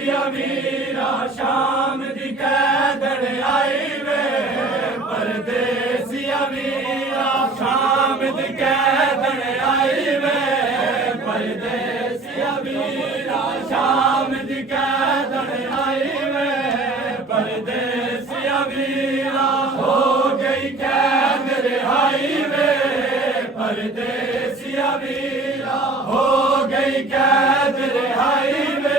परदेसिया वीरा शाम दी कैदड़ आई वे परदेसिया वीरा शाम दी कैदड़ आई वे परदेसिया वीरा शाम दी कैदड़ आई वे परदेसिया वीरा हो गई कैद रिहाई वे परदेसिया वीरा हो गई कैद रिहाई वे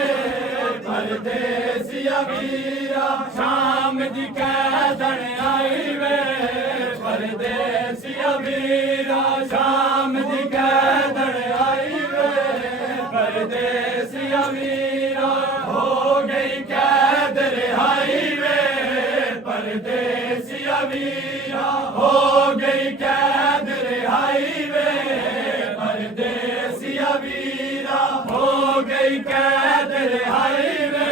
परदेसिया वीरा शाम दी कैदड़ आई वे परदेसिया वीरा शाम दी कैदड़ आई वे परदेसिया वीरा हो गई कैद रिहाई वे परदेसिया वीरा हो गई कैद रिहाई वे परदेसिया वीरा हो गई कैद रिहाई वे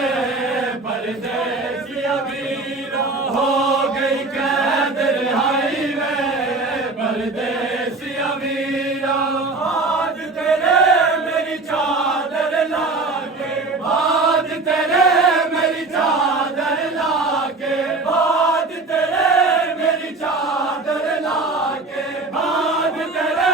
परदेसिया वीरा हो गई कैद रिहाई वे परदेसिया वीरा आज तेरे मेरी चादर लाके आज तेरे मेरी चादर लाके आज तेरे मेरी चादर लाके आज तेरे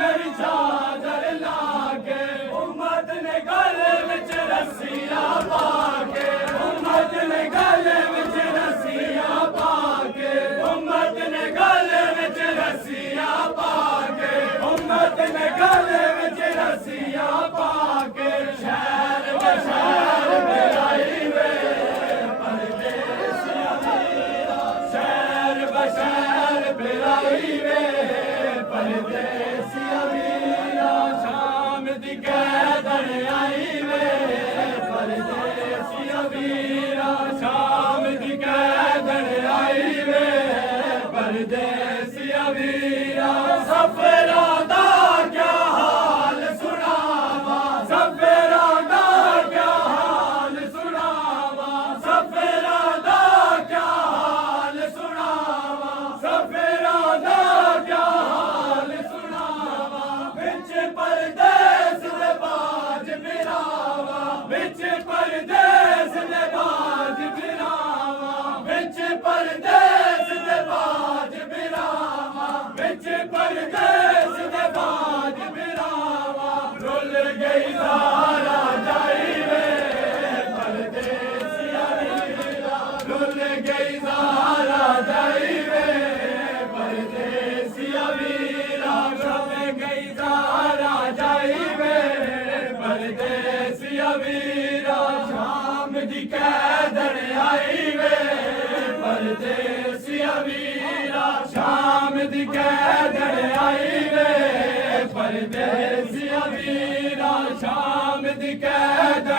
मेरी चादर लाके उम्मत ने गले विच रस्सियां पाके उम्मत ने गले विच रस्सियां पाके उम्मत ने गले विच रस्सियां पाके उम्मत ने गले विच रस्सियां पाके शहर बशहर मिलाई वे परदेसिया वीरा शहर बशहर मिलाई वे परदेसिया वीरा शाम दी कैदड़ आई वे परदेसिया वीरा शाम दी कैदड़ आई वे परदेसिया वीरा सफरा दा क्या हाल सुनावा सफरा दा क्या हाल सुनावा सफरा दा क्या हाल सुनावा सफरा दा क्या हाल सुनावा विच परदेस दे बाज बिरावा विच परदेस दे बाज बिरावा विच परदेस दे बाज बिरावा विच परदेस दे बाज बिरावा रुल गई सारा जाई वे परदेसिया वीरा रुल गई सारा जाई वे परदेसिया वीरा रुल गई सारा जाई वे परदेसिया वीरा शाम दी कैदड़ आई वे परदेसिया वीरा शाम दी कैदड़ आई वे परदेसिया वीरा शाम दी कैदड़